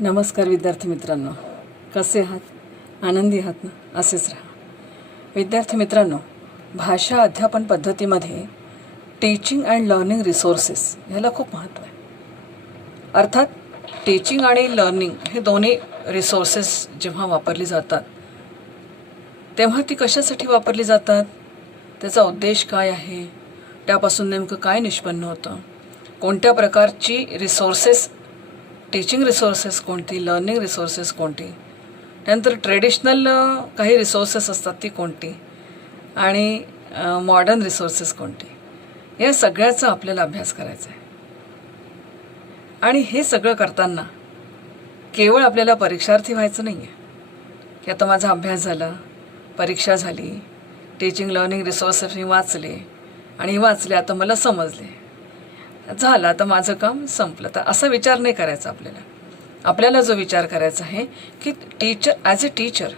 नमस्कार विद्यार्थी मित्रांनो, कसे आहात? आनंदी आहात ना? असेच राहा. विद्यार्थी मित्रांनो, भाषा अध्यापन पद्धतीमध्ये टीचिंग अँड लर्निंग रिसोर्सेस ह्याला खूप महत्त्व आहे. अर्थात टीचिंग आणि लर्निंग हे दोन्ही रिसोर्सेस जेव्हा वापरली जातात तेव्हा ती कशासाठी वापरली जातात, त्याचा उद्देश काय आहे, त्यापासून नेमकं काय निष्पन्न होतं, कोणत्या प्रकारची रिसोर्सेस, टीचिंग रिसोर्सेस कोणती, लर्निंग रिसोर्सेस कोणती, त्यानंतर ट्रेडिशनल काही रिसोर्सेस असतात ती कोणती, आणि मॉडर्न रिसोर्सेस कोणती, या सगळ्याचा आपल्याला अभ्यास करायचा आहे. आणि हे सगळं करताना केवळ आपल्याला परीक्षार्थी व्हायचं नाही आहे की आता माझा अभ्यास झाला, परीक्षा झाली, टीचिंग लर्निंग रिसोर्सेस मी वाचले आणि वाचले आता मला समजले, झालं आता माझं काम संपलं, तर असा विचार नाही करायचा आपल्याला. आपल्याला जो विचार करायचा आहे की टीचर, ॲज अ टीचर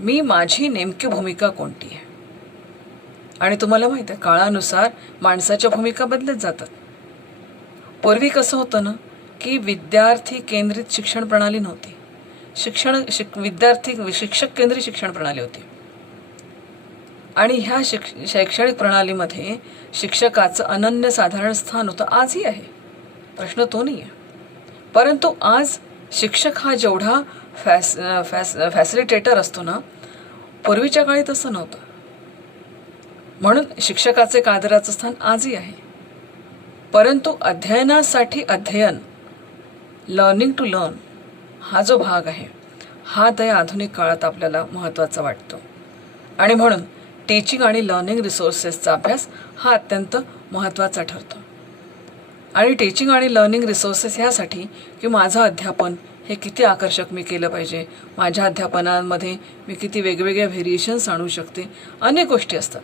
मी माझी नेमकी भूमिका कोणती आहे. आणि तुम्हाला माहीत आहे, काळानुसार माणसाच्या भूमिका बदलत जातात. पूर्वी कसं होतं ना की विद्यार्थी केंद्रित शिक्षण प्रणाली नव्हती, शिक्षक केंद्रित शिक्षण प्रणाली होती. आणि ह्या शैक्षणिक प्रणालीमध्ये शिक्षकाचं अनन्यसाधारण स्थान होतं, आजही आहे, प्रश्न तो नाही आहे. परंतु आज शिक्षक हा जेवढा फॅसिलिटेटर असतो ना, पूर्वीच्या काळी तसं नव्हतं. म्हणून शिक्षकाचे आदराचं स्थान आजही आहे. परंतु अध्ययनासाठी अध्ययन, लर्निंग टू लर्न हा जो भाग आहे हा त्या आधुनिक काळात आपल्याला महत्त्वाचा वाटतो. आणि म्हणून टीचिंग आणि लर्निंग रिसोर्सेसचा अभ्यास हा अत्यंत महत्त्वाचा ठरतो. आणि टीचिंग आणि लर्निंग रिसोर्सेस ह्यासाठी की माझं अध्यापन हे किती आकर्षक मी केलं पाहिजे, माझ्या अध्यापनामध्ये मी किती वेगवेगळ्या व्हेरिएशन्स आणू शकते, अनेक गोष्टी असतात.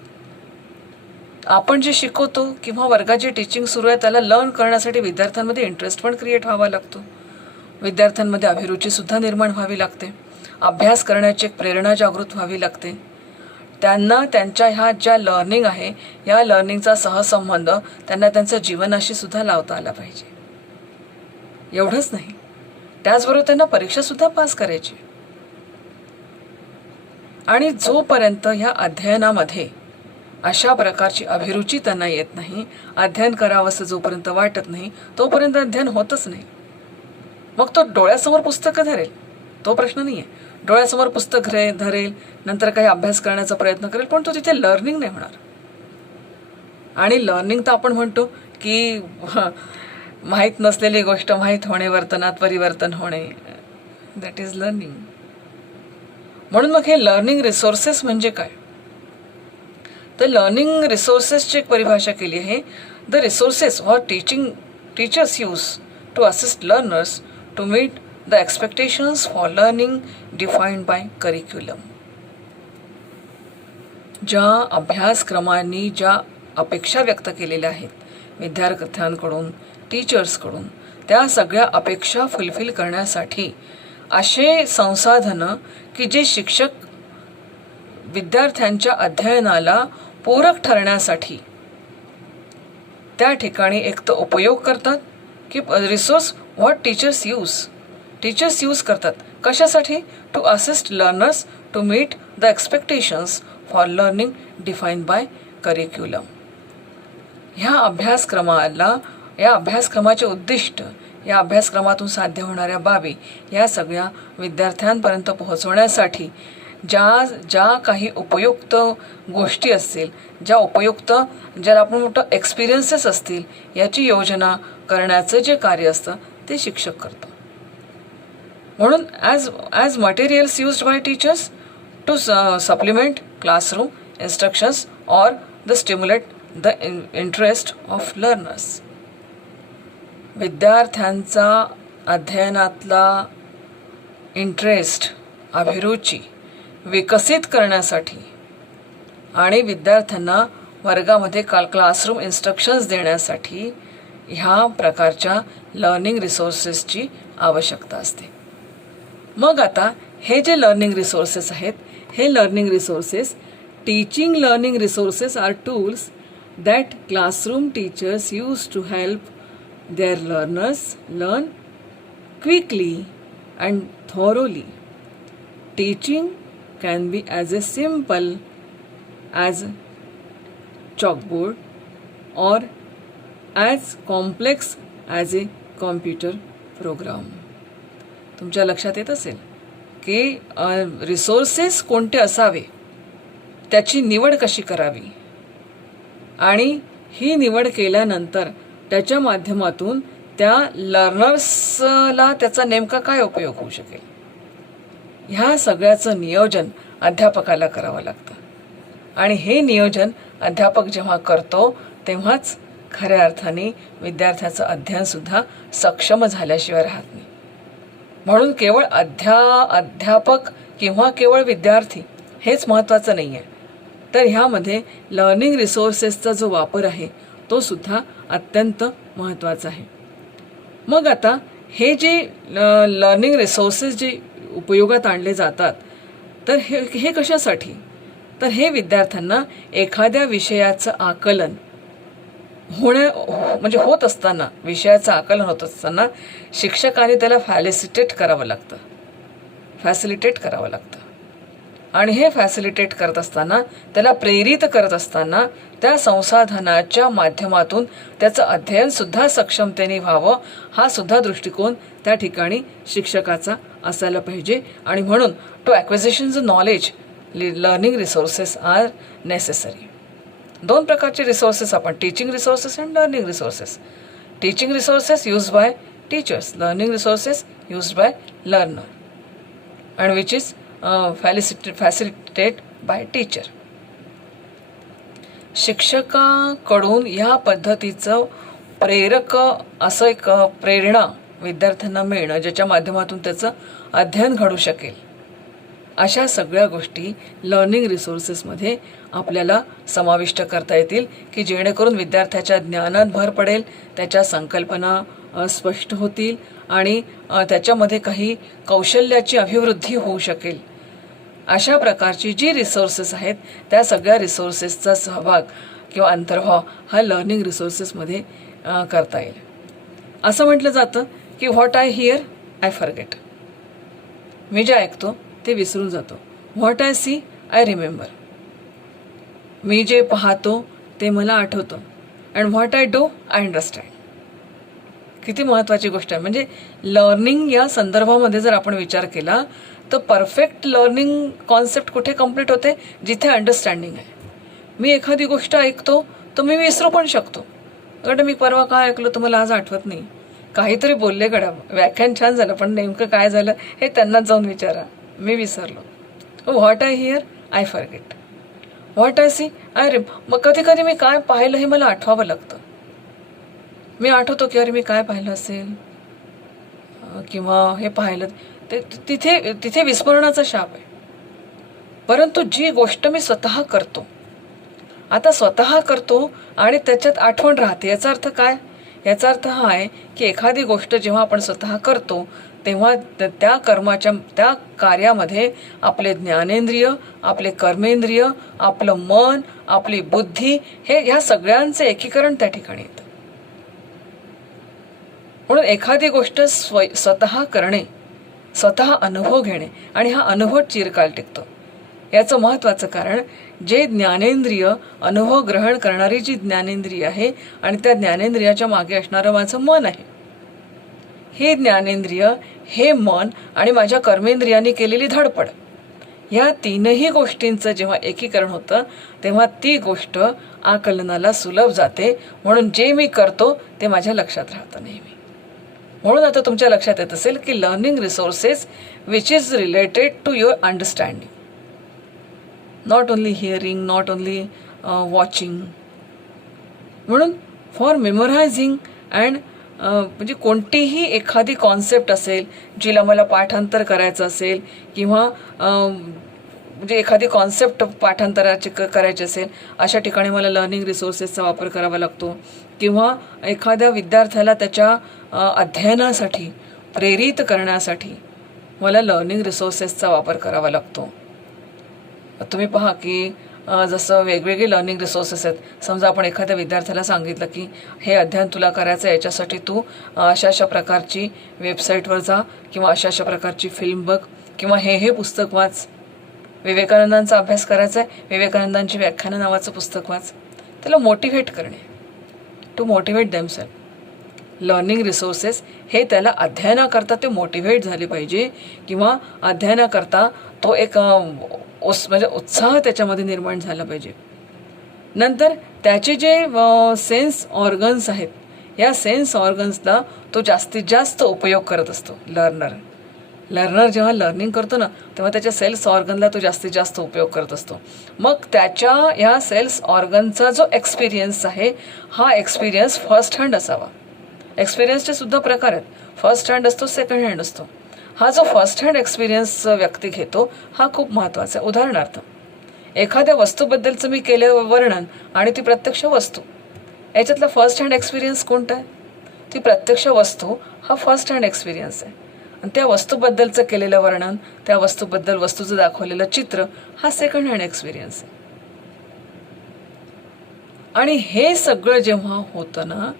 आपण जे शिकवतो किंवा वर्गात जे टीचिंग सुरू आहे त्याला लर्न करण्यासाठी विद्यार्थ्यांमध्ये इंटरेस्ट पण क्रिएट व्हावा लागतो, विद्यार्थ्यांमध्ये अभिरुचीसुद्धा निर्माण व्हावी लागते, अभ्यास करण्याची एक प्रेरणा जागृत व्हावी लागते. त्यांना त्यांच्या ह्या ज्या लर्निंग आहे या लर्निंगचा सहसंबंध त्यांना त्यांच्या जीवनाशी सुद्धा लावता आला पाहिजे. एवढंच नाही, त्याचबरोबर त्यांना परीक्षासुद्धा पास करायची. आणि जोपर्यंत ह्या अध्ययनामध्ये अशा प्रकारची अभिरुची त्यांना येत नाही, अध्ययन करावंसं जोपर्यंत वाटत नाही, तोपर्यंत अध्ययन होतच नाही. मग तो डोळ्यासमोर पुस्तकं धरेल, तो प्रश्न नाही आहे, डोळ्यासमोर पुस्तक धरेल, नंतर काही अभ्यास करण्याचा प्रयत्न करेल, पण तो तिथे लर्निंग नाही होणार. आणि लर्निंग तर आपण म्हणतो की माहीत नसलेली गोष्ट माहीत होणे, वर्तनात परिवर्तन होणे, दॅट इज लर्निंग. म्हणून मग हे लर्निंग रिसोर्सेस म्हणजे काय, तर लर्निंग रिसोर्सेसची एक परिभाषा केली आहे. The resources what teachers use to assist learners to meet the expectations for learning defined by curriculum. ज्या अभ्यासक्रमांनी ज्या अपेक्षा व्यक्त केलेल्या आहेत विद्यार्थ्यांकडून, टीचर्सकडून, त्या सगळ्या अपेक्षा फुलफिल करण्यासाठी असे संसाधनं की जे शिक्षक विद्यार्थ्यांच्या अध्ययनाला पूरक ठरण्यासाठी त्या ठिकाणी एक तर उपयोग करतात की रिसोर्स व्हॉट टीचर्स यूज करतात. कशासाठी? To assist learners to meet the expectations for learning defined by curriculum. ह्या अभ्यासक्रमाला, या अभ्यासक्रमाचे उद्दिष्ट, या अभ्यासक्रमातून साध्य होणाऱ्या बाबी या सगळ्या विद्यार्थ्यांपर्यंत पोहोचवण्यासाठी ज्या काही उपयुक्त गोष्टी असतील, ज्याला आपण म्हणतो एक्सपिरियन्सेस असतील, याची योजना करण्याचं जे कार्य असतं ते शिक्षक करतो. म्हणून as materials used by teachers to supplement classroom instructions or the stimulate the interest of learners. विद्यार्थ्यांचा अध्ययनातला इंटरेस्ट, अभिरुची विकसित करण्यासाठी आणि विद्यार्थ्यांना वर्गामध्ये क्लासरूम इन्स्ट्रक्शन्स देण्यासाठी ह्या प्रकारच्या लर्निंग रिसोर्सेसची आवश्यकता असते. मग आता हे जे लर्निंग रिसोर्सेस आहेत, हे learning resources, teaching learning resources are tools that classroom teachers use to help their learners learn quickly and thoroughly. Teaching can be as a simple as chalkboard or as complex as a computer program. तुमच्या लक्षात येत असेल की resources कोणते असावे, त्याची निवड कशी करावी, आणि ही निवड केल्यानंतर त्याच्या माध्यमातून त्या लर्नर्सला त्याचा नेमका काय उपयोग होऊ शकेल, ह्या सगळ्याचं नियोजन अध्यापकाला करावं लागतं. आणि हे नियोजन अध्यापक जेव्हा करतो तेव्हाच खऱ्या अर्थाने विद्यार्थ्याचं अध्ययनसुद्धा सक्षम झाल्याशिवाय राहत नाही. म्हणून केवळ अध्यापक किंवा केवळ विद्यार्थी हेच महत्त्वाचं नाही आहे, तर ह्यामध्ये लर्निंग रिसोर्सेसचा जो वापर आहे तो सुद्धा अत्यंत महत्त्वाचा आहे. मग आता हे जे लर्निंग रिसोर्सेस जे उपयोगात आणले जातात, तर हे कशासाठी, तर हे विद्यार्थ्यांना एखाद्या विषयाचं आकलन होत असताना, विषयाचं आकलन होत असताना शिक्षकाने त्याला फॅसिलिटेट करावं लागतं. आणि हे फॅसिलिटेट करत असताना, त्याला प्रेरित करत असताना त्या संसाधनाच्या माध्यमातून त्याचं अध्ययनसुद्धा सक्षमतेने व्हावं, हा सुद्धा दृष्टिकोन त्या ठिकाणी शिक्षकाचा असायला पाहिजे. आणि म्हणून to acquisitions knowledge learning resources are necessary. दोन प्रकारचे रिसोर्सेस आपण, teaching resources and learning resources. Teaching resources use by teachers, learning resources use by learner, and which is facilitate by teacher. शिक्षकाकडून ह्या पद्धतीचं प्रेरक असं एक प्रेरणा विद्यार्थ्यांना मिळणं, ज्याच्या माध्यमातून त्याचं अध्ययन घडू शकेल, अशा सगळ्या गोष्टी लर्निंग रिसोर्सेसमध्ये आपल्याला समाविष्ट करता येतील, की जेणेकरून विद्यार्थ्याच्या ज्ञानात भर पडेल, त्याच्या संकल्पना स्पष्ट होतील आणि त्याच्यामध्ये काही कौशल्याची अभिवृद्धी होऊ शकेल. अशा प्रकारची जी रिसोर्सेस आहेत त्या सगळ्या रिसोर्सेसचा सहभाग किंवा अंतर्भाव हा लर्निंग रिसोर्सेसमध्ये करता येईल. असं म्हटलं जातं की what I hear I forget. मी जे ऐकतो ते विसरून जातो. What I see I remember. मी जे पाहतो ते मला आठवतं. And what I do I understand. किती महत्त्वाची गोष्ट आहे. म्हणजे लर्निंग या संदर्भामध्ये जर आपण विचार केला तर परफेक्ट लर्निंग कॉन्सेप्ट कुठे कम्प्लीट होते, जिथे अंडरस्टँडिंग आहे. मी एखादी गोष्ट ऐकतो तर मी विसरू पण शकतो. गड्या मी परवा काय ऐकलं तुम्हाला आज आठवत नाही, काहीतरी बोलले गड्या, व्याख्यान छान झालं पण नेमकं काय झालं हे त्यांनाच जाऊन विचारा, मी विसरलो. What I hear I forget. What I see I रिम. मग कधी कधी मी काय पाहिलं हे मला आठवावं लागतं. मी आठवतो की अरे मी काय पाहिलं असेल किंवा हे पाहिलं, ते तिथे विस्मरणाचा शाप आहे. परंतु जी गोष्ट मी स्वतः करतो, आता स्वतः करतो आणि त्याच्यात आठवण राहते, याचा अर्थ काय? याचा अर्थ हा आहे की एखादी गोष्ट जेव्हा आपण स्वतः करतो तेव्हा त्या त्या कार्यामध्ये आपले ज्ञानेंद्रिय, आपले कर्मेंद्रिय, आपलं मन, आपली बुद्धी, ह्या सगळ्यांचे एकीकरण त्या ठिकाणी येतं. म्हणून एखादी गोष्ट स्वतः करणे, स्वतः अनुभव घेणे, आणि हा अनुभव चिरकाल टिकतो. याचं महत्त्वाचं कारण जे ज्ञानेंद्रिय, अनुभव ग्रहण करणारी जी ज्ञानेंद्रिय आहे आणि त्या ज्ञानेंद्रियाच्या मागे असणारं माझं मन आहे, हे ज्ञानेंद्रिय, हे मन आणि माझ्या कर्मेंद्रियांनी केलेली धडपड, या तीनही गोष्टींचं जेव्हा एकीकरण होतं तेव्हा ती गोष्ट आकलनाला सुलभ जाते. म्हणून जे मी करतो ते माझ्या लक्षात राहतं नेहमी. म्हणून आता तुमच्या लक्षात येत असेल की learning resources which is related to your understanding, not only hearing, not only watching. म्हणून फॉर मेमोरायझिंग अँड म्हणजे कोणतीही एखादी कॉन्सेप्ट असेल जिला मला पाठांतर करायचं असेल किंवा म्हणजे एखादी कॉन्सेप्ट पाठांतराची करायची असेल, अशा ठिकाणी मला लर्निंग रिसोर्सेसचा वापर करावा लागतो. किंवा एखाद्या विद्यार्थ्याला त्याच्या अध्ययनासाठी प्रेरित करण्यासाठी मला लर्निंग रिसोर्सेसचा वापर करावा लागतो. तुम्ही पहा की जसं वेगवेगळे लर्निंग रिसोर्सेस आहेत. समजा आपण एखाद्या विद्यार्थ्याला सांगितलं की हे अध्ययन तुला करायचं आहे, याच्यासाठी तू अशा अशा प्रकारची वेबसाईटवर जा किंवा अशा अशा प्रकारची फिल्म बघ किंवा हे पुस्तक वाच, विवेकानंदांचा अभ्यास करायचा आहे, विवेकानंदांची व्याख्यानं नावाचं पुस्तक वाच. त्याला मोटिवेट करणे, to motivate themself. Learning resources हे त्याला अध्ययनाकरता ते मोटिवेट झाले पाहिजे किंवा अध्ययनाकरता तो एक म्हणजे उत्साह त्याच्यामध्ये निर्माण झाला पाहिजे. नंतर त्याचे जे सेन्स ऑर्गन्स आहेत, या सेन्स ऑर्गन्सला तो जास्तीत जास्त उपयोग करत असतो. लर्नर जेव्हा लर्निंग करतो ना, तेव्हा त्याच्या सेल्स ऑर्गनला तो जास्तीत जास्त उपयोग करत असतो. मग त्याच्या ह्या सेल्स ऑर्गनचा जो एक्सपिरियन्स आहे, हा एक्सपिरियन्स फर्स्ट हँड असावा. एक्सपिरियन्सचे सुद्धा प्रकार आहेत. फर्स्ट हँड असतो, सेकंड हँड असतो. हा जो फर्स्ट हँड एक्सपिरियन्स व्यक्ती घेतो हा खूप महत्त्वाचा आहे. उदाहरणार्थ, एखाद्या वस्तूबद्दलचं मी केलेलं वर्णन आणि ती प्रत्यक्ष वस्तू, याच्यातला फर्स्ट हँड एक्सपिरियन्स कोणता आहे? ती प्रत्यक्ष वस्तू हा फर्स्ट हँड एक्सपिरियन्स आहे. आणि त्या वस्तूबद्दलचं केलेलं वर्णन, त्या वस्तूबद्दल वस्तूचं दाखवलेलं चित्र हा सेकंड हँड एक्सपिरियन्स आहे. आणि हे सगळं जेव्हा होतं ना,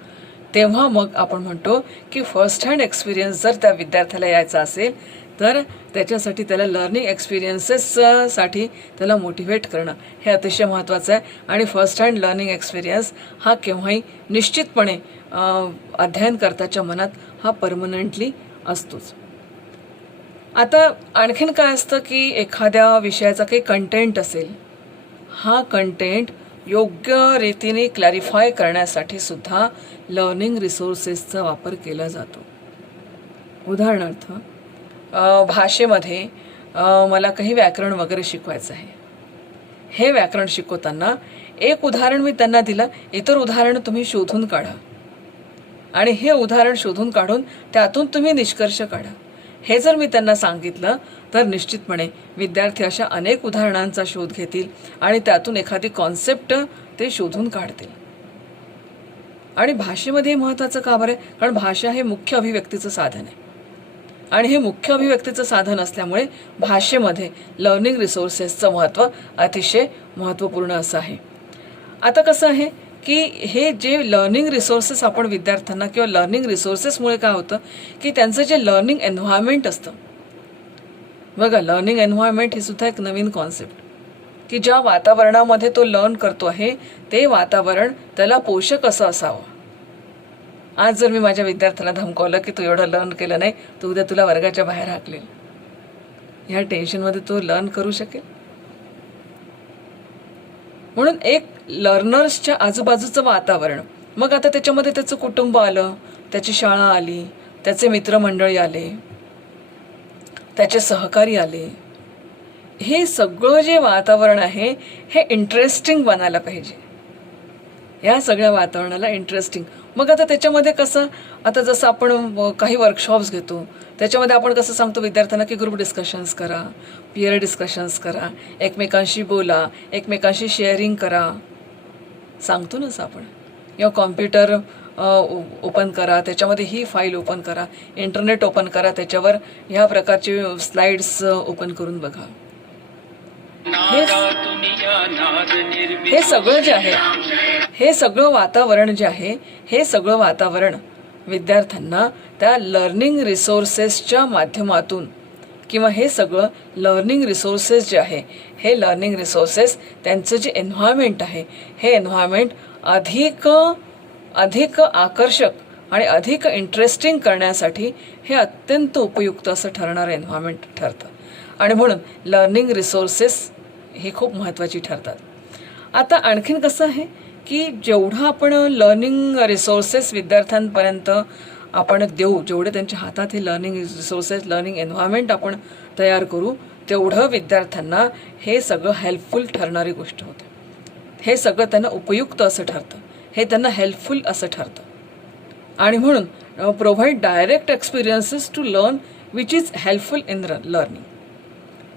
तेव्हा मग आपण म्हणतो की फर्स्ट हँड एक्सपिरियन्स जर त्या विद्यार्थ्याला यायचा असेल तर त्याच्यासाठी त्याला लर्निंग एक्सपिरियन्सेससाठी त्याला मोटिवेट करणं हे अतिशय महत्त्वाचं आहे. आणि फर्स्ट हँड लर्निंग एक्सपिरियन्स हा केव्हाही निश्चितपणे अध्ययनकर्त्याच्या मनात हा परमनंटली असतोच. आता आणखीन काय असतं की एखाद्या विषयाचा काही कंटेंट असेल, हा कंटेंट योग्य रीतीने क्लॅरिफाय करण्यासाठी सुद्धा लर्निंग रिसोर्सेसचा वापर केला जातो. उदाहरणार्थ, भाषेमध्ये मला काही व्याकरण वगैरे शिकवायचं आहे. हे व्याकरण शिकवताना एक उदाहरण मी त्यांना दिलं, इतर उदाहरण तुम्ही शोधून काढा आणि हे उदाहरण शोधून काढून त्यातून तुम्ही निष्कर्ष काढा. हे जर मी त्यांना सांगितलं तर निश्चितपणे विद्यार्थी अशा अनेक उदाहरणांचा शोध घेतील आणि त्यातून एखादी कॉन्सेप्ट ते शोधून काढतील. आणि भाषेमध्ये महत्त्वाचं का बरं आहे? कारण भाषा हे मुख्य अभिव्यक्तीचं साधन आहे आणि हे मुख्य अभिव्यक्तीचं साधन असल्यामुळे भाषेमध्ये लर्निंग रिसोर्सेसचं महत्त्व अतिशय महत्त्वपूर्ण असं आहे. आता कसं आहे की हे जे लर्निंग रिसोर्सेस आपण विद्यार्थ्यांना किंवा लर्निंग रिसोर्सेसमुळे काय होतं की त्यांचं जे लर्निंग एन्व्हायरमेंट असतं, बघा, लर्निंग एन्व्हायरमेंट ही सुद्धा एक नवीन कॉन्सेप्ट की ज्या वातावरणामध्ये तो लर्न करतो आहे ते वातावरण त्याला पोषक असं असावं. आज जर मी माझ्या विद्यार्थ्याला धमकावलं की तू एवढं लर्न केलं नाही, तर उद्या तुला वर्गाच्या बाहेर हाकलेल, ह्या टेन्शनमध्ये तो लर्न करू शकेल? म्हणून एक लर्नर्सच्या आजूबाजूचं वातावरण, मग आता त्याच्यामध्ये त्याचं कुटुंब आलं, त्याची शाळा आली, त्याचे मित्रमंडळी आले, त्याचे सहकारी आले, हे सगळं जे वातावरण आहे हे इंटरेस्टिंग बनायला पाहिजे. या सगळ्या वातावरणाला इंटरेस्टिंग. मग आता त्याच्यामध्ये कसं, आता जसं आपण काही वर्कशॉप्स घेतो त्याच्यामध्ये आपण कसं सांगतो विद्यार्थ्यांना की ग्रुप डिस्कशन्स करा, पिअर डिस्कशन्स करा, एकमेकांशी बोला, एकमेकांशी शेअरिंग करा, सांगतो ना आपण. किंवा कॉम्प्युटर ओपन करा, त्याच्यामध्ये ही फाईल ओपन करा, इंटरनेट ओपन करा, त्याच्यावर ह्या प्रकारचे स्लाइड्स ओपन करून बघा. हे सगळं जे आहे, हे सगळं वातावरण जे आहे, हे सगळं वातावरण विद्यार्थ्यांना त्या लर्निंग रिसोर्सेसच्या माध्यमातून किंवा हे सगळं लर्निंग रिसोर्सेस जे आहे, हे लर्निंग रिसोर्सेस त्यांचं जे एन्व्हायरमेंट आहे, हे एन्व्हायरमेंट अधिक आकर्षक आणि अधिक इंटरेस्टिंग करण्यासाठी हे अत्यंत उपयुक्त असं ठरणारं एन्व्हायरमेंट ठरतं. आणि म्हणून लर्निंग रिसोर्सेस ही खूप महत्त्वाची ठरतात. आता आणखीन कसं आहे की जेवढं आपण लर्निंग रिसोर्सेस विद्यार्थ्यांपर्यंत आपण देऊ, जेवढे त्यांच्या हातात हे लर्निंग रिसोर्सेस, लर्निंग एन्व्हायरमेंट आपण तयार करू, तेवढं विद्यार्थ्यांना हे सगळं हेल्पफुल ठरणारी गोष्ट होते. हे सगळं त्यांना उपयुक्त असं ठरतं, हे त्यांना हेल्पफुल असं ठरतं. आणि म्हणून provide direct experiences to learn which is helpful in learning.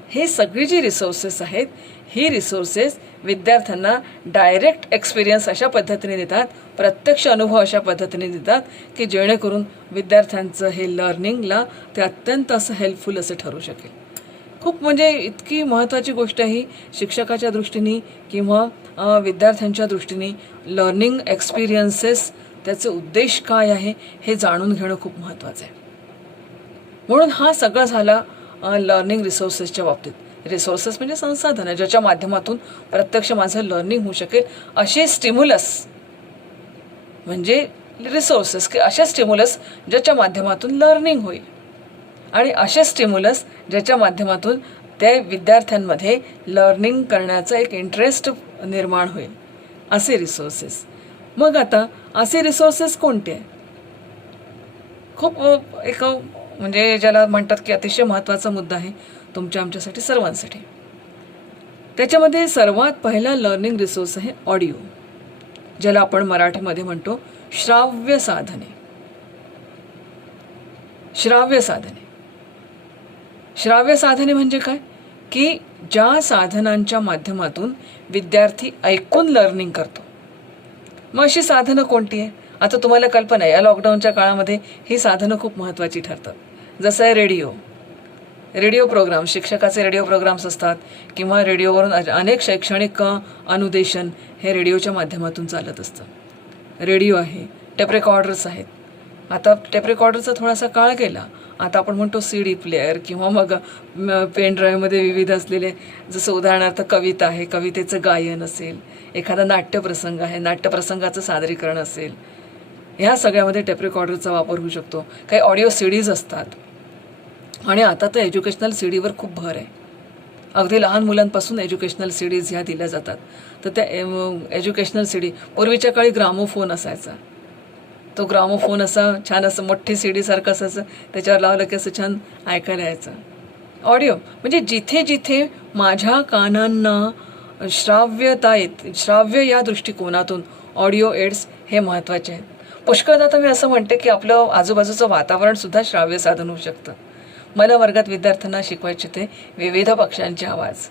हे सगळी जी रिसोर्सेस आहेत, ही रिसोर्सेस विद्यार्थ्यांना डायरेक्ट एक्सपिरियन्स अशा पद्धतीने देतात, प्रत्यक्ष अनुभव अशा पद्धतीने देतात की जेणेकरून विद्यार्थ्यांचं हे लर्निंगला ते अत्यंत असं हेल्पफुल असं ठरू शकेल. खूप म्हणजे इतकी महत्त्वाची गोष्ट ही शिक्षकाच्या दृष्टीने किंवा विद्यार्थ्यांच्या दृष्टीने लर्निंग एक्सपिरियन्सेस, त्याचे उद्देश काय आहे हे जाणून घेणं खूप महत्त्वाचं आहे. म्हणून हा सगळा झाला लर्निंग रिसोर्सेसच्या बाबतीत. रिसोर्सेस म्हणजे संसाधनं ज्याच्या माध्यमातून प्रत्यक्ष माझं लर्निंग होऊ शकेल, असे स्टिम्युलस म्हणजे रिसोर्सेस की अशा स्टिम्युलस ज्याच्या माध्यमातून लर्निंग होईल आणि असे स्टिम्युलस ज्याच्या माध्यमातून त्या विद्यार्थ्यांमध्ये लर्निंग करण्याचा एक इंटरेस्ट निर्माण होईल, असे रिसोर्सेस. मग आता असे रिसोर्सेस कोणते आहे? खूप एक म्हणजे ज्याला म्हणतात की अतिशय महत्त्वाचा मुद्दा आहे तुमच्या आमच्यासाठी सर्वांसाठी. त्याच्यामध्ये सर्वात पहिला लर्निंग रिसोर्स आहे ऑडिओ, ज्याला आपण मराठीमध्ये म्हणतो श्राव्य साधने. श्राव्य साधने श्राव्य साधने म्हणजे काय की ज्या साधनांच्या माध्यमातून विद्यार्थी ऐकून लर्निंग करतो. मग अशी साधनं कोणती आहे? आता तुम्हाला कल्पना आहे, या लॉकडाऊनच्या काळामध्ये ही साधनं खूप महत्त्वाची ठरतात. जसं आहे रेडिओ प्रोग्राम, शिक्षकाचे रेडिओ प्रोग्राम्स असतात किंवा रेडिओवरून अनेक शैक्षणिक अनुदेशन हे रेडिओच्या माध्यमातून चालत असतं. रेडिओ आहे, टेप रेकॉर्डर्स आहेत. आता टेप रेकॉर्डरचा थोडासा काळ गेला, आता आपण म्हणतो CD प्लेअर किंवा मग पेन ड्राईव्हमध्ये विविध असलेले, जसं उदाहरणार्थ कविता आहे, कवितेचं गायन असेल, एखादा नाट्यप्रसंग आहे, नाट्यप्रसंगाचं सादरीकरण असेल, ह्या सगळ्यामध्ये टेप रेकॉर्डरचा वापर होऊ शकतो. काही ऑडिओ CDज असतात आणि आता तर एज्युकेशनल CDवर खूप भर आहे. अगदी लहान मुलांपासून एज्युकेशनल CDज ह्या दिल्या जातात. तर त्या एज्युकेशनल CD, पूर्वीच्या काळी ग्रामोफोन असायचा, तो ग्रामोफोन असा छान असं मोठी CD सारखं असायचं, त्याच्यावर लावलं की असं छान ऐकायला यायचं. ऑडिओ म्हणजे जिथे जिथे माझ्या कानांना श्राव्यता येते, श्राव्य या दृष्टिकोनातून ऑडिओ एड्स हे महत्त्वाचे आहेत. पुष्कळदा तर मी असं म्हणते की आपलं आजूबाजूचं वातावरणसुद्धा श्राव्य साधन होऊ शकतं. मला वर्गात विद्यार्थ्यांना शिकवायचे ते विविध पक्ष्यांचे आवाज.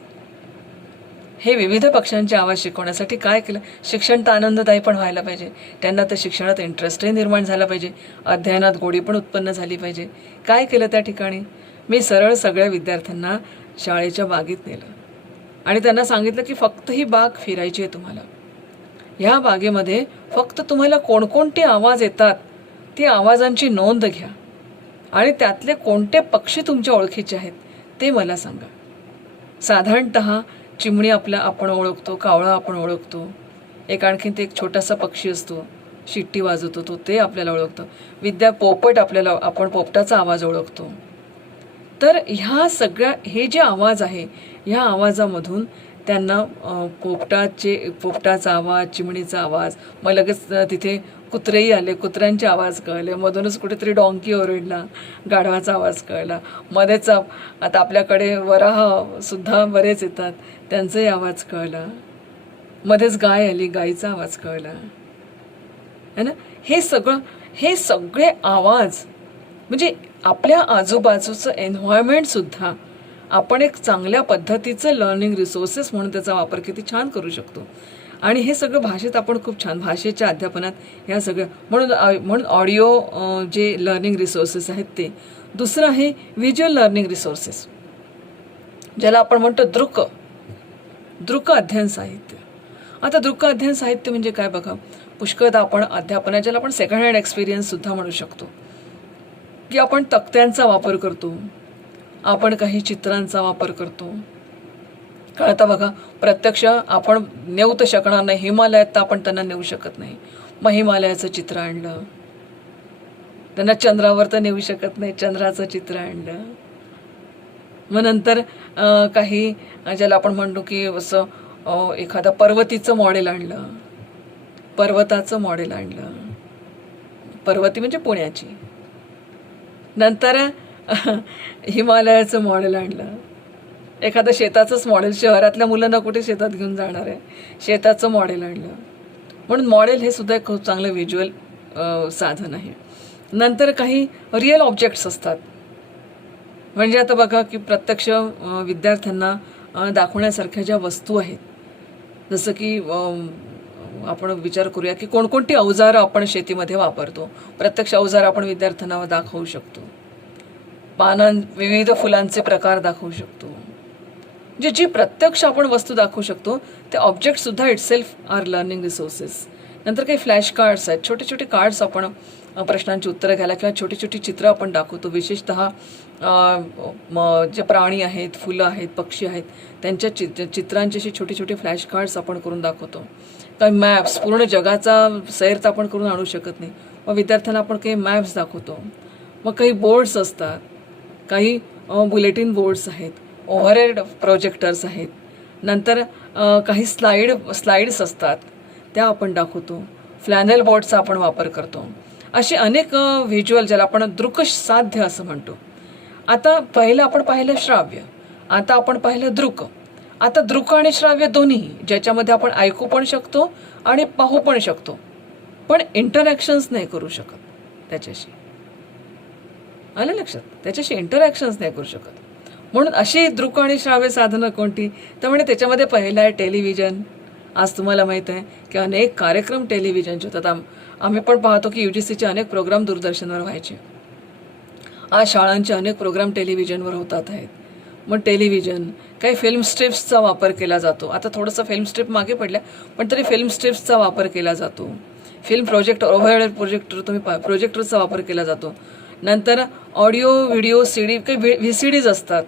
हे विविध पक्ष्यांचे आवाज शिकवण्यासाठी काय केलं? शिक्षण तर आनंददायी पण व्हायला पाहिजे, त्यांना तर शिक्षणात इंटरेस्टही निर्माण झाला पाहिजे, अध्ययनात गोडी पण उत्पन्न झाली पाहिजे. काय केलं त्या ठिकाणी? मी सरळ सगळ्या विद्यार्थ्यांना शाळेच्या बागेत नेलं आणि त्यांना सांगितलं की फक्त ही बाग फिरायची आहे तुम्हाला. ह्या बागेमध्ये फक्त तुम्हाला कोणकोणते आवाज येतात ती आवाजांची नोंद घ्या आणि त्यातले कोणते पक्षी तुमच्या ओळखीचे आहेत ते मला सांगा. साधारणतः चिमणी आपण ओळखतो, कावळा आपण ओळखतो, एक आणखीन ते एक छोटासा पक्षी असतो, शिट्टी वाजवतो तो, ते आपल्याला ओळखतं. पोपट आपण पोपटाचा आवाज ओळखतो. तर ह्या सगळ्या हे जे आवाज आहे, ह्या आवाजामधून त्यांना पोपटाचा आवाज, चिमणीचा आवाज, मग लगेच तिथे कुत्रेही आले, कुत्र्यांचे आवाज कळले, मधूनच कुठेतरी डॉंकी ओरडला, गाढवाचा आवाज कळला, मध्येच आता आपल्याकडे वराहसुद्धा बरेच येतात, त्यांचाही आवाज कळला, मध्येच गाय आली, गाईचा आवाज कळला है ना. हे सगळे आवाज म्हणजे आपल्या आजूबाजूचं एन्व्हायरमेंटसुद्धा आपण एक चांगल्या पद्धतीचं लर्निंग रिसोर्सेस म्हणून त्याचा वापर किती छान करू शकतो. आणि हे सगळं भाषेत आपण खूप छान, भाषेच्या अध्यापनात ह्या सगळ्या म्हणून ऑडिओ जे लर्निंग रिसोर्सेस आहेत ते. दुसरं आहे व्हिज्युअल लर्निंग रिसोर्सेस, ज्याला आपण म्हणतो दृक अध्ययन साहित्य. आता दृक अध्ययन साहित्य म्हणजे काय बघा, पुष्कळदा आपण अध्यापनात ज्याला आपण सेकंड हँड एक्सपिरियन्ससुद्धा म्हणू शकतो की आपण तक्त्यांचा वापर करतो, आपण काही चित्रांचा वापर करतो. कारण आता बघा, प्रत्यक्ष आपण नेऊ तर शकणार नाही, हिमालयात तर आपण त्यांना नेऊ शकत नाही. मग हिमालयाचं चित्र आणलं, त्यांना चंद्रावर तर नेऊ शकत नाही, चंद्राचं चित्र आणलं. मग नंतर काही ज्याला आपण म्हणतो की असं एखादा पर्वतीचं मॉडेल आणलं, पर्वताचं मॉडेल आणलं, पर्वती म्हणजे पुण्याची. नंतर हिमालयाचं मॉडेल आणलं, एखादं शेताचंच मॉडेल, शहरातल्या मुलांना कुठे शेतात घेऊन जाणार आहे, शेताचं मॉडेल आणलं. म्हणून मॉडेल हे सुद्धा एक खूप चांगलं व्हिज्युअल साधन आहे. नंतर काही रिअल ऑब्जेक्ट्स असतात, म्हणजे आता बघा की प्रत्यक्ष विद्यार्थ्यांना दाखवण्यासारख्या ज्या वस्तू आहेत, जसं की आपण विचार करूया की कोणकोणती अवजारं आपण शेतीमध्ये वापरतो, प्रत्यक्ष अवजारं आपण विद्यार्थ्यांना दाखवू शकतो, विविध फुलांचे प्रकार दाखवू शकतो. जी प्रत्यक्ष आपण वस्तू दाखवू शकतो ते ऑब्जेक्टसुद्धा इटसेल्फ आर लर्निंग रिसोर्सेस. नंतर काही फ्लॅश कार्ड्स आहेत, छोटे छोटे कार्ड्स आपण प्रश्नांची उत्तरं घ्यायला किंवा छोटी छोटी चित्रं आपण दाखवतो. विशेषतः जे प्राणी आहेत, फुलं आहेत, पक्षी आहेत त्यांच्या चित्रांची अशी छोटी छोटी फ्लॅश कार्ड्स आपण करून दाखवतो. काही मॅप्स, पूर्ण जगाचा सैर तर आपण करून आणू शकत नाही, मग विद्यार्थ्यांना आपण काही मॅप्स दाखवतो. मग काही बोर्ड्स असतात, काही बुलेटिन बोर्ड्स आहेत, ओव्हरहेड प्रोजेक्टर्स आहेत, नंतर काही स्लाईड्स असतात त्या आपण दाखवतो. फ्लॅनेल बोर्डचा आपण वापर करतो. असे अनेक व्हिज्युअल, ज्याला आपण दृकसाध्य असं म्हणतो. आता पहिलं आपण पाहिलं श्राव्य, आता आपण पाहिलं दृक. आता दृक आणि श्राव्य दोन्ही, ज्याच्यामध्ये आपण ऐकू पण शकतो आणि पाहू पण शकतो, पण इंटरॅक्शन्स नाही करू शकत त्याच्याशी. आलं लक्षात? त्याच्याशी इंटरॅक्शन्स नाही करू शकत. म्हणून अशी दृक आणि श्राव्य साधनं कोणती? त्यामुळे त्याच्यामध्ये पहिलं आहे टेलिव्हिजन. आज तुम्हाला माहीत आहे की अनेक कार्यक्रम टेलिव्हिजनचे होतात. आम्ही पण पाहतो की UGCचे अनेक प्रोग्राम दूरदर्शनवर व्हायचे. आज शाळांचे अनेक प्रोग्राम टेलिव्हिजनवर होतात आहेत. मग टेलिव्हिजन, काही फिल्म स्ट्रिप्सचा वापर केला जातो. आता थोडंसं फिल्म स्ट्रिप मागे पडल्या, पण तरी फिल्म स्ट्रिप्सचा वापर केला जातो. फिल्म प्रोजेक्टर, ओव्हरहेड प्रोजेक्टर, तुम्ही प्रोजेक्टरचा वापर केला जातो. नंतर ऑडिओ, व्हिडिओ, CD, काही VCDs असतात,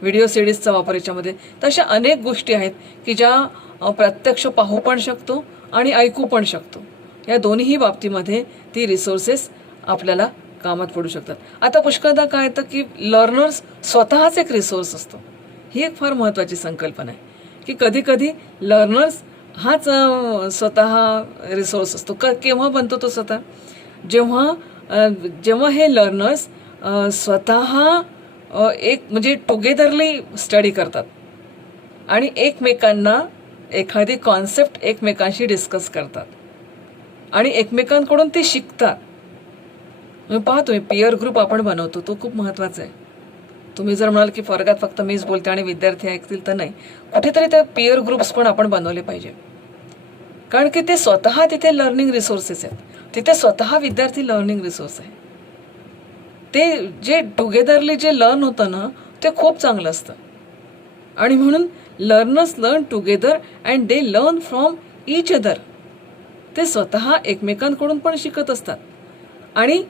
व्हिडिओ CDsचा वापर याच्यामध्ये. तशा अनेक गोष्टी आहेत की ज्या प्रत्यक्ष पाहू पण शकतो आणि ऐकू पण शकतो. या दोन्हीही बाबतीमध्ये ती रिसोर्सेस आपल्याला कामात पडू शकतात. आता पुष्कळदा काय येतं की लर्नर्स स्वतःच एक रिसोर्स असतो. ही एक फार महत्त्वाची संकल्पना आहे की कधी कधी लर्नर्स हाच स्वतः रिसोर्स असतो. केव्हा बनतो तो स्वतः? जेव्हा हे लर्नर्स स्वतः एक म्हणजे टुगेदरली स्टडी करतात आणि एकमेकांना एखादी कॉन्सेप्ट एकमेकांशी डिस्कस करतात आणि एकमेकांकडून ते शिकतात. पहा तुम्ही, पिअर ग्रुप आपण बनवतो, तो खूप महत्त्वाचा आहे. तुम्ही जर म्हणाल की वर्गात फक्त मीच बोलते आणि विद्यार्थी ऐकतील, तर नाही. कुठेतरी ते पिअर ग्रुप्स पण आपण बनवले पाहिजे, कारण की ते स्वतः तिथे लर्निंग रिसोर्सेस आहेत. तिथे स्वतः विद्यार्थी लर्निंग रिसोर्स आहे. ते जे टुगेदरली जे लर्न होतं ना, ते खूप चांगलं असतं. आणि म्हणून learners learn together and they learn from each other. ते स्वतः एकमेकांकडून पण शिकत असतात. आणि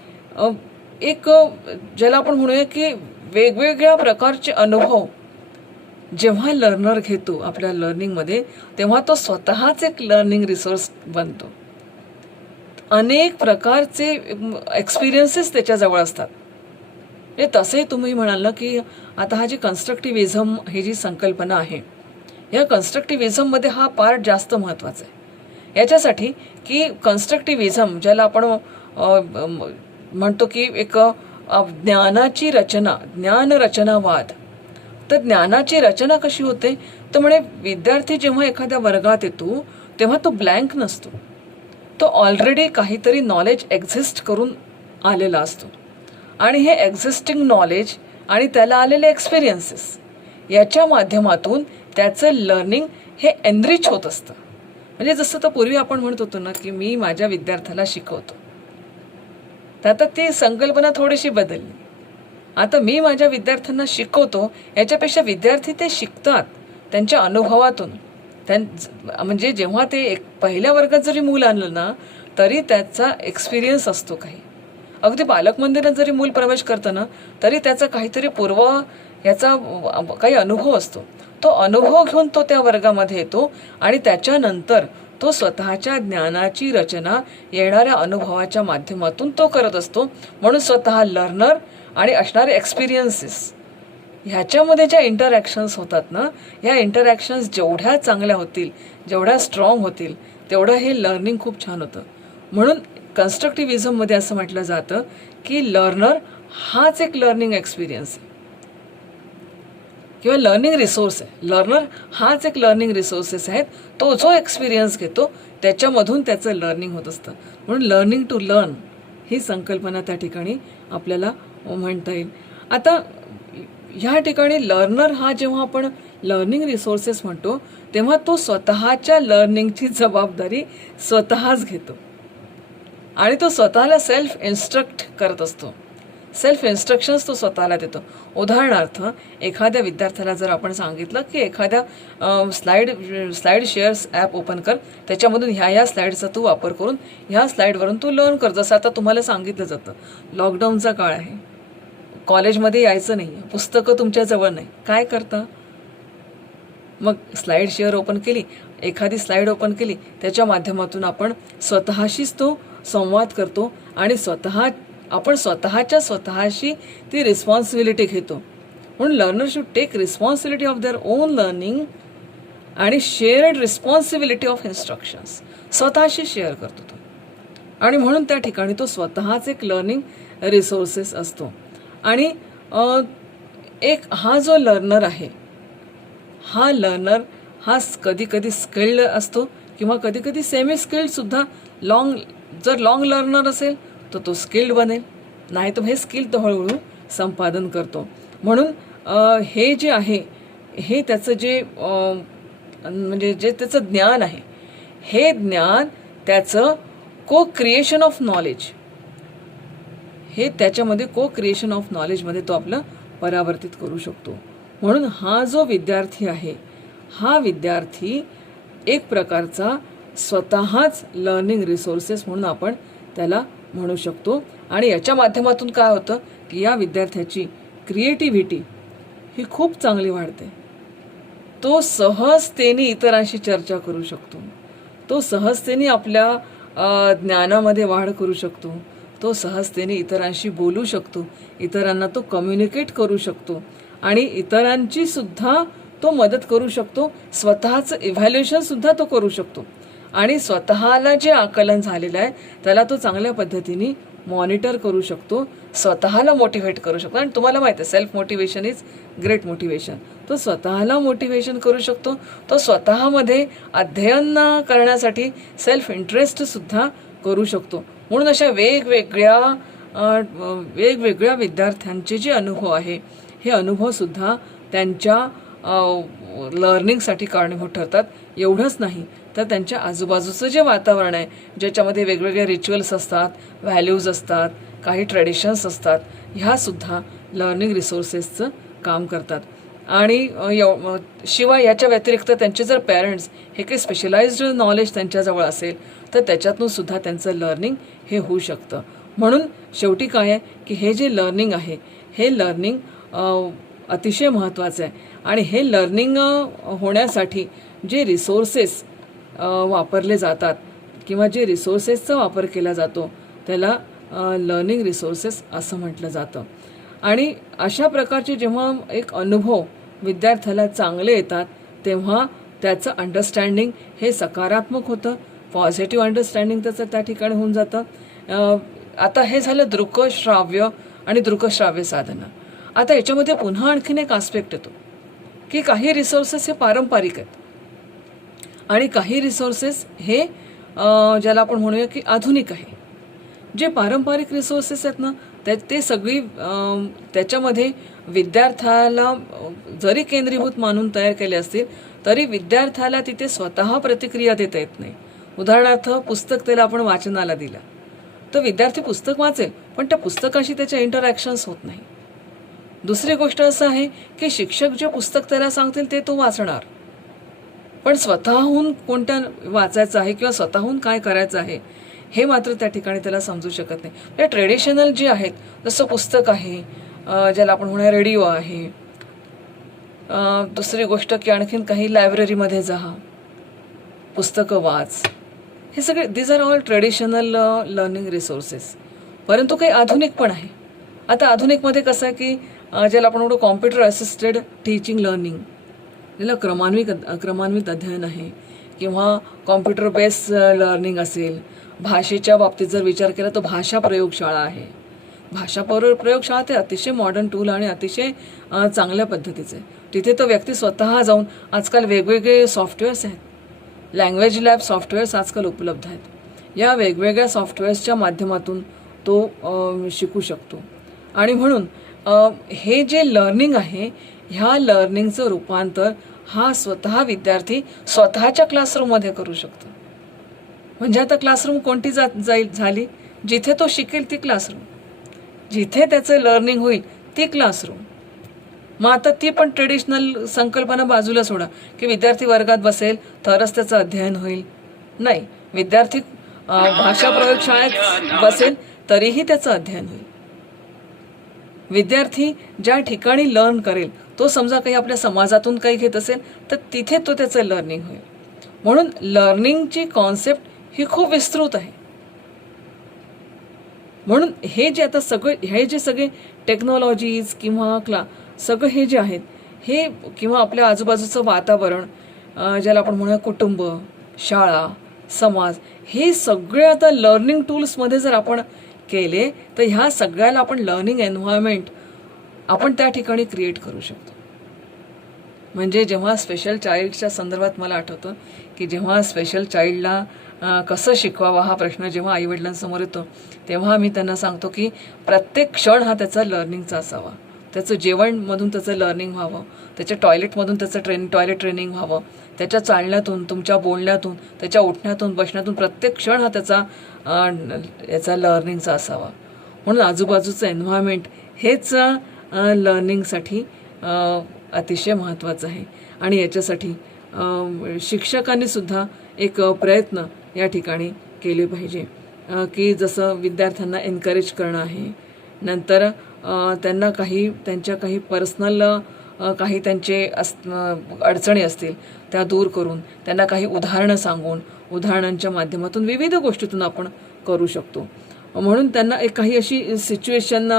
एक ज्याला आपण म्हणूया की वेगवेगळ्या प्रकारचे अनुभव जेव्हा लर्नर घेतो आपल्या लर्निंगमध्ये, तेव्हा तो स्वतःच एक लर्निंग रिसोर्स बनतो. अनेक प्रकारचे एक्सपिरियन्सेस त्याच्याजवळ असतात. हे तसे तुम्ही म्हणाल ना की आता हा जी कन्स्ट्रक्टिव्हिझम ही जी संकल्पना आहे, या कन्स्ट्रक्टिव्हिझममध्ये हा पार्ट जास्त महत्त्वाचा आहे. याच्यासाठी की कन्स्ट्रक्टिव्हिझम, ज्याला आपण म्हणतो की एक ज्ञानाची रचना, ज्ञानरचनावाद. तर ज्ञानाची रचना कशी होते? तर म्हणे विद्यार्थी जेव्हा एखाद्या वर्गात येतो तेव्हा तो ब्लँक नसतो. तो ऑलरेडी काहीतरी नॉलेज एक्झिस्ट करून आलेला असतो. आणि हे एक्झिस्टिंग नॉलेज आणि त्याला आलेले एक्सपिरियन्सेस याच्या माध्यमातून त्याचं लर्निंग हे एनरिच होत असतं. म्हणजे जसं तर पूर्वी आपण म्हणत होतो ना की मी माझ्या विद्यार्थ्याला शिकवतो, तर आता ती संकल्पना थोडीशी बदलली. आता मी माझ्या विद्यार्थ्यांना शिकवतो याच्यापेक्षा विद्यार्थी ते शिकतात त्यांच्या अनुभवातून. म्हणजे जेव्हा ते पहिल्या वर्गात जरी मूल आणलं ना, तरी त्याचा एक्सपिरियन्स असतो काही. अगदी बालक मंदिरात जरी मूल प्रवेश करतं ना, तरी त्याचा काहीतरी याचा काही अनुभव असतो. तो अनुभव घेऊन तो त्या वर्गामध्ये येतो आणि त्याच्यानंतर तो स्वतःच्या ज्ञानाची रचना येणाऱ्या अनुभवाच्या माध्यमातून तो करत असतो. म्हणून स्वतः लर्नर आणि असणारे एक्सपिरियन्सेस ह्याच्यामध्ये ज्या इंटरॅक्शन्स होतात ना, ह्या इंटरॅक्शन्स जेवढ्या चांगल्या होतील, जेवढ्या स्ट्रॉंग होतील, तेवढं हे लर्निंग खूप छान होतं. म्हणून कन्स्ट्रक्टिव्हिझममध्ये असं म्हटलं जातं की लर्नर हाच एक लर्निंग एक्सपिरियन्स आहे किंवा लर्निंग रिसोर्स आहे. लर्नर हाच एक लर्निंग रिसोर्सेस आहेत. तो जो एक्सपिरियन्स घेतो त्याच्यामधून त्याचं लर्निंग होत असतं. म्हणून लर्निंग टू लर्न ही संकल्पना त्या ठिकाणी आपल्याला म्हणता येईल. आता ह्या ठिकाणी लर्नर हा जेव्हा आपण लर्निंग रिसोर्सेस म्हणतो, तेव्हा तो स्वतःच्या लर्निंगची जबाबदारी स्वतःच घेतो आणि तो स्वतःला सेल्फ इन्स्ट्रक्ट करत असतो. सेल्फ इन्स्ट्रक्शन्स तो स्वतःला देतो. उदाहरणार्थ एखाद्या विद्यार्थ्याला जर आपण सांगितलं की एखाद्या स्लाईड शेअर्स ॲप ओपन कर, त्याच्यामधून ह्या स्लाईडचा तू वापर करून ह्या स्लाईडवरून तू लर्न कर. जसं आता तुम्हाला सांगितलं जातं, लॉकडाऊनचा काळ आहे, कॉलेजमध्ये यायचं नाही, पुस्तकं तुमच्याजवळ नाही, काय करता? मग स्लाईड शेअर ओपन केली, एखादी स्लाईड ओपन केली, त्याच्या माध्यमातून आपण स्वतःशीच तो संवाद करतो आणि आपण स्वतःशी ती रिस्पॉन्सिबिलिटी घेतो. म्हणून learner should take responsibility of their own learning आणि शेअर्ड रिस्पॉन्सिबिलिटी ऑफ इन्स्ट्रक्शन्स स्वतःशी शेअर करतो तो. आणि म्हणून त्या ठिकाणी तो स्वतःच एक लर्निंग रिसोर्सेस असतो. आणि एक हा जो लर्नर आहे, हा लर्नर हा कधी कधी स्किल्ड असतो किंवा कधी कधी सेमी स्किल्डसुद्धा. जर लॉंग लर्नर असेल तर तो स्किल्ड बनेल, नाही तर हे स्किल तो हळूहळू संपादन करतो. म्हणून हे जे आहे, हे त्याचं जे म्हणजे जे त्याचं ज्ञान आहे, हे ज्ञान त्याचं को क्रिएशन ऑफ नॉलेज, हे त्याच्यामध्ये को क्रिएशन ऑफ नॉलेजमध्ये तो आपलं परावर्तित करू शकतो. म्हणून हा जो विद्यार्थी आहे, हा विद्यार्थी एक प्रकारचा स्वतःच लर्निंग रिसोर्सेस म्हणून आपण त्याला म्हणू शकतो. आणि याच्या माध्यमातून काय होतं की या विद्यार्थ्याची क्रिएटिव्हिटी ही खूप चांगली वाढते. तो सहजतेने इतरांशी चर्चा करू शकतो, तो सहजतेने आपल्या ज्ञानामध्ये वाढ करू शकतो, तो सहजतेने इतरांशी बोलू शकतो, इतरांना तो कम्युनिकेट करू शकतो आणि इतरांची सुद्धा तो मदत करू शकतो. स्वतःचं इव्हॅल्युएशनसुद्धा तो करू शकतो आणि स्वतःला जे आकलन झालेलं आहे त्याला तो चांगल्या पद्धतीने मॉनिटर करू शकतो, स्वतःला मोटिवेट करू शकतो. आणि तुम्हाला माहिती आहे, self motivation is great motivation. तो स्वतःला मोटिवेशन करू शकतो, तो स्वतःमध्ये अध्ययन करण्यासाठी सेल्फ इंटरेस्टसुद्धा करू शकतो. म्हणून अशा वेगवेगळ्या विद्यार्थ्यांचे जे अनुभव आहे, हे अनुभवसुद्धा त्यांच्या लर्निंगसाठी कारणीभूत ठरतात. एवढंच नाही तर त्यांच्या आजूबाजूचं जे वातावरण आहे, ज्याच्यामध्ये वेगवेगळे रिच्युअल्स असतात, व्हॅल्यूज असतात, काही ट्रेडिशन्स असतात, ह्यासुद्धा लर्निंग रिसोर्सेसचं काम करतात. आणि शिवाय याच्या व्यतिरिक्त त्यांचे जर पेरेंट्स हे काही स्पेशलाइज्ड नॉलेज त्यांच्याजवळ असेल तर त्याच्यातून सुद्धा त्यांचं लर्निंग हे होऊ शकतं. म्हणून शेवटी काय आहे की हे जे लर्निंग आहे, हे लर्निंग अतिशय महत्त्वाचं आहे. आणि हे लर्निंग होण्यासाठी जे रिसोर्सेस वापरले जातात किंवा जे रिसोर्सेसचा वापर केला जातो त्याला लर्निंग रिसोर्सेस असं म्हटलं जातं. आणि अशा प्रकारचे जेव्हा एक अनुभव विद्यार्थ्याला चांगले येतात तेव्हा त्याचं अंडरस्टँडिंग हे सकारात्मक होतं, पॉझिटिव्ह अंडरस्टँडिंग त्याचं त्या ठिकाणी होऊन जातं. आता हे झालं दृकश्राव्य आणि दृकश्राव्य साधनं. आता याच्यामध्ये पुन्हा आणखीन एक आस्पेक्ट येतो की काही रिसोर्सेस हे पारंपरिक आहेत आणि काही रिसोर्सेस हे ज्याला आपण म्हणूया की आधुनिक आहे. जे पारंपरिक रिसोर्सेस आहेत ना, ते सगळी त्याच्यामध्ये विद्यार्थ्याला जरी केंद्रीभूत मानून तयार केले असतील तरी विद्यार्थ्याला तिथे स्वतः प्रतिक्रिया देता येत नाही. उदाहरणार्थ पुस्तक त्याला आपण वाचनाला दिलं तर विद्यार्थी पुस्तक वाचेल पण त्या पुस्तकाशी त्याच्या इंटरॅक्शन्स होत नाही. दुसरी गोष्ट असं आहे की शिक्षक जे पुस्तक त्याला सांगतील ते तो वाचणार, पण स्वतःहून कोणत्या वाचायचं आहे किंवा स्वतःहून काय करायचं आहे हे मात्र त्या ठिकाणी त्याला समजू शकत नाही. म्हणजे ट्रेडिशनल जे आहेत, जसं पुस्तक आहे, ज्याला आपण म्हणूया रेडिओ आहे, दुसरी गोष्ट की आणखीन काही लायब्ररीमध्ये जा, पुस्तकं वाच, हे सगळे these are all traditional learning resources. परंतु काही आधुनिक पण आहे. आता आधुनिकमध्ये कसं आहे की ज्याला आपण म्हणतो कॉम्प्युटर असिस्टेड टीचिंग लर्निंग, ज्याला क्रमान्वित अध्ययन आहे किंवा कॉम्प्युटर बेस्ड लर्निंग असेल. भाषेच्या बाबतीत जर विचार केला तर भाषा प्रयोगशाळा आहे. भाषा प्रयोगशाळा ते अतिशय मॉडर्न टूल आणि अतिशय चांगल्या पद्धतीचं आहे. तिथे तो व्यक्ती स्वतः जाऊन, आजकाल वेगवेगळे सॉफ्टवेअर्स आहेत, लँग्वेज लॅब सॉफ्टवेअर्स आजकाल उपलब्ध आहेत. या वेगवेगळ्या सॉफ्टवेअर्सच्या माध्यमातून तो शिकू शकतो. आणि म्हणून हे जे लर्निंग आहे, ह्या लर्निंगचं रूपांतर हा स्वतः विद्यार्थी स्वतःच्या क्लासरूममध्ये करू शकतो. म्हणजे आता क्लासरूम कोणती झाली, जिथे तो शिकेल ती क्लासरूम. जिथे त्याचं लर्निंग होईल ती क्लासरूम. मग आता ती पण ट्रेडिशनल संकल्पना बाजूला सोडा की विद्यार्थी वर्गात बसेल तरच त्याचं अध्ययन होईल. नाही, विद्यार्थी भाषा प्रयोगशाळेत बसेल तरीही त्याचं अध्ययन होईल. विद्यार्थी ज्या ठिकाणी लर्न करेल, तो समजा काही आपल्या समाजातून काही घेत असेल तर तिथे तो त्याचं लर्निंग होईल. म्हणून लर्निंगची कॉन्सेप्ट ही खूप विस्तृत आहे. म्हणून हे जे आता हे जे सगळे टेक्नॉलॉजीज किंवा सगळं हे जे आहेत हे किंवा आपल्या आजूबाजूचं वातावरण, ज्याला आपण म्हणूया कुटुंब, शाळा, समाज, हे सगळे आता लर्निंग टूल्समध्ये जर आपण केले तर ह्या सगळ्याला आपण लर्निंग एन्व्हायरमेंट आपण त्या ठिकाणी क्रिएट करू शकतो. म्हणजे जेव्हा स्पेशल चाइल्डच्या संदर्भात मला आठवतं की जेव्हा स्पेशल चाइल्डला कसं शिकवावं हा प्रश्न जेव्हा आईवडिलांसमोर येतो तेव्हा मी त्यांना सांगतो की प्रत्येक क्षण हा त्याचा लर्निंगचा असावा. त्याचं जेवणमधून त्याचं लर्निंग व्हावं, त्याच्या टॉयलेटमधून त्याचं टॉयलेट ट्रेनिंग व्हावं, त्याच्या चालण्यातून, तुमच्या बोलण्यातून, त्याच्या उठण्यातून, बसण्यातून प्रत्येक क्षण हा त्याचा याचा लर्निंगचा असावा. म्हणून आजूबाजूचं एन्व्हायरमेंट हेच लर्निंगसाठी अतिशय महत्त्वाचं आहे. आणि याच्यासाठी शिक्षकांनी सुद्धा एक प्रयत्न या ठिकाणी केले पाहिजे की जसं विद्यार्थ्यांना एनकरेज करणं आहे, नंतर त्यांना त्यांच्या काही पर्सनल काही त्यांचे अडचणी असतील त्या दूर करून त्यांना काही उदाहरणं सांगून उदाहरणांच्या माध्यमातून विविध गोष्टीतून आपण करू शकतो. म्हणून त्यांना एक काही अशी सिच्युएशन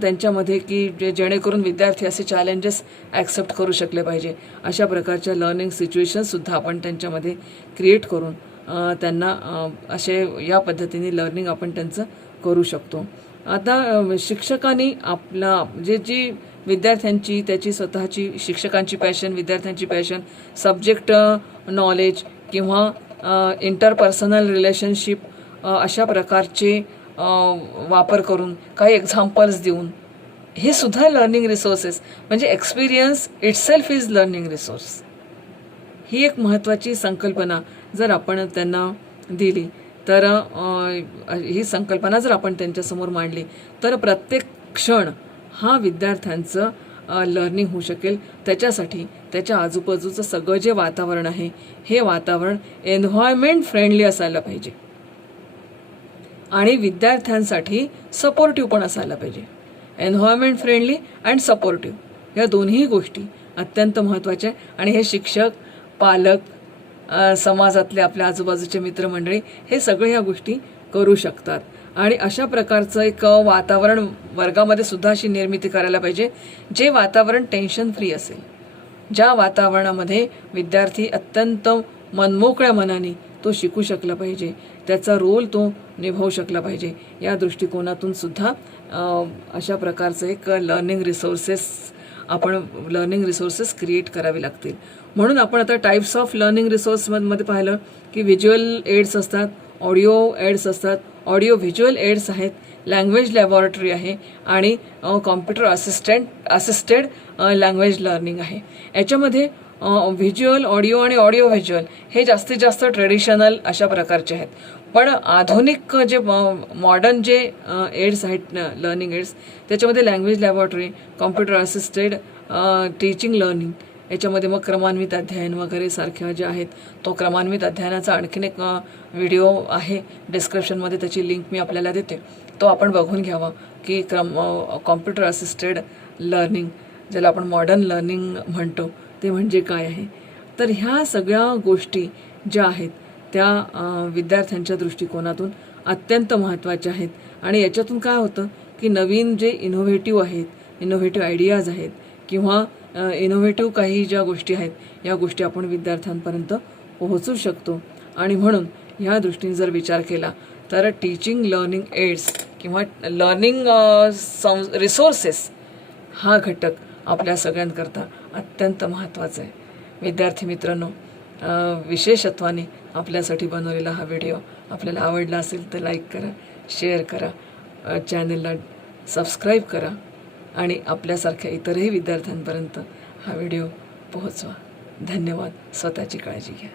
त्यांच्यामध्ये की जेणेकरून विद्यार्थी असे चॅलेंजेस ॲक्सेप्ट करू शकले पाहिजे. अशा प्रकारच्या लर्निंग सिच्युएशनसुद्धा आपण त्यांच्यामध्ये क्रिएट करून त्यांना असे या पद्धतीने लर्निंग आपण त्यांचं करू शकतो. आता शिक्षकांनी जी विद्यार्थ्यांची त्याची स्वतःची शिक्षकांची पॅशन, विद्यार्थ्यांची पॅशन, सब्जेक्ट नॉलेज किंवा इंटरपर्सनल रिलेशनशिप अशा प्रकारचे वापर करून काही एक्झाम्पल्स देऊन हे सुद्धा लर्निंग रिसोर्सेस म्हणजे experience itself is learning resource. ही एक महत्त्वाची संकल्पना जर आपण त्यांना दिली तर ही संकल्पना जर आपण त्यांच्यासमोर मांडली तर प्रत्येक क्षण हा विद्यार्थ्यांचं लर्निंग होऊ शकेल. त्याच्यासाठी त्याच्या आजूबाजूचं सगळं जे वातावरण आहे हे वातावरण एन्व्हायरमेंट फ्रेंडली असायला पाहिजे आणि विद्यार्थ्यांसाठी सपोर्टिव्ह पण असायला पाहिजे. एन्व्हायरमेंट फ्रेंडली अँड सपोर्टिव्ह या दोन्ही गोष्टी अत्यंत महत्त्वाच्या आहे. आणि हे शिक्षक, पालक, समाजातले आपल्या आजूबाजूचे मित्रमंडळी हे सगळे ह्या गोष्टी करू शकतात. आणि अशा प्रकारचं एक वातावरण वर्गामध्ये सुद्धा अशी निर्मिती करायला पाहिजे जे वातावरण टेन्शन फ्री असेल, ज्या वातावरणामध्ये विद्यार्थी अत्यंत मनमोकळ्या मनाने तो शिकू शकला पाहिजे, त्याचा रोल तो निभावू शकला पाहिजे. या दृष्टिकोनातून सुद्धा अशा प्रकारचं एक लर्निंग रिसोर्सेस क्रिएट करावे लागतील. म्हणून आपण आता टाईप्स ऑफ लर्निंग रिसोर्समध्ये पाहिलं की व्हिज्युअल एड्स असतात, ऑडिओ एड्स असतात, ऑडिओ व्हिज्युअल एड्स आहेत, लँग्वेज लॅबॉरेटरी आहे आणि कॉम्प्युटर असिस्टेड लँग्वेज लर्निंग आहे. याच्यामध्ये व्हिज्युअल, ऑडिओ आणि ऑडिओ व्हिज्युअल हे जास्तीत जास्त ट्रेडिशनल अशा प्रकारचे आहेत. पण आधुनिक जे मॉडर्न जे एड्स आहेत लर्निंग एड्स त्याच्यामध्ये language laboratory, computer assisted teaching learning, याच्यामध्ये मग क्रमान्वित अध्ययन वगैरे सारख्या ज्या आहेत तो क्रमान्वित अध्ययनाचा आणखीन एक व्हिडिओ आहे डिस्क्रिप्शनमध्ये, त्याची लिंक मी आपल्याला देते, तो आपण बघून घ्यावा की कॉम्प्युटर असिस्टेड लर्निंग ज्याला आपण मॉडर्न लर्निंग म्हणतो ते म्हणजे काय आहे. तर ह्या सगळ्या गोष्टी ज्या आहेत त्या विद्यार्थ्यांच्या दृष्टिकोनातून अत्यंत महत्त्वाच्या आहेत. आणि याच्यातून काय होतं की नवीन जे इनोव्हेटिव्ह आयडियाज आहेत किंवा इनोव्हेटिव्ह काही ज्या गोष्टी आहेत या गोष्टी आपण विद्यार्थ्यांपर्यंत पोहोचू शकतो. आणि म्हणून ह्या दृष्टीने जर विचार केला तर टीचिंग लर्निंग एड्स किंवा लर्निंग रिसोर्सेस हा घटक आपल्या सगळ्यांकरता अत्यंत महत्त्वाचा आहे. विद्यार्थी मित्रांनो, विशेषत्वाने आपल्यासाठी बनवलेला हा व्हिडिओ आपल्याला आवडला असेल तर लाईक करा, शेअर करा, चॅनलला सबस्क्राईब करा आणि आपल्यासारख्या इतरही विद्यार्थ्यांपर्यंत हा व्हिडिओ पोहोचवा. धन्यवाद. स्वतःची काळजी घ्या.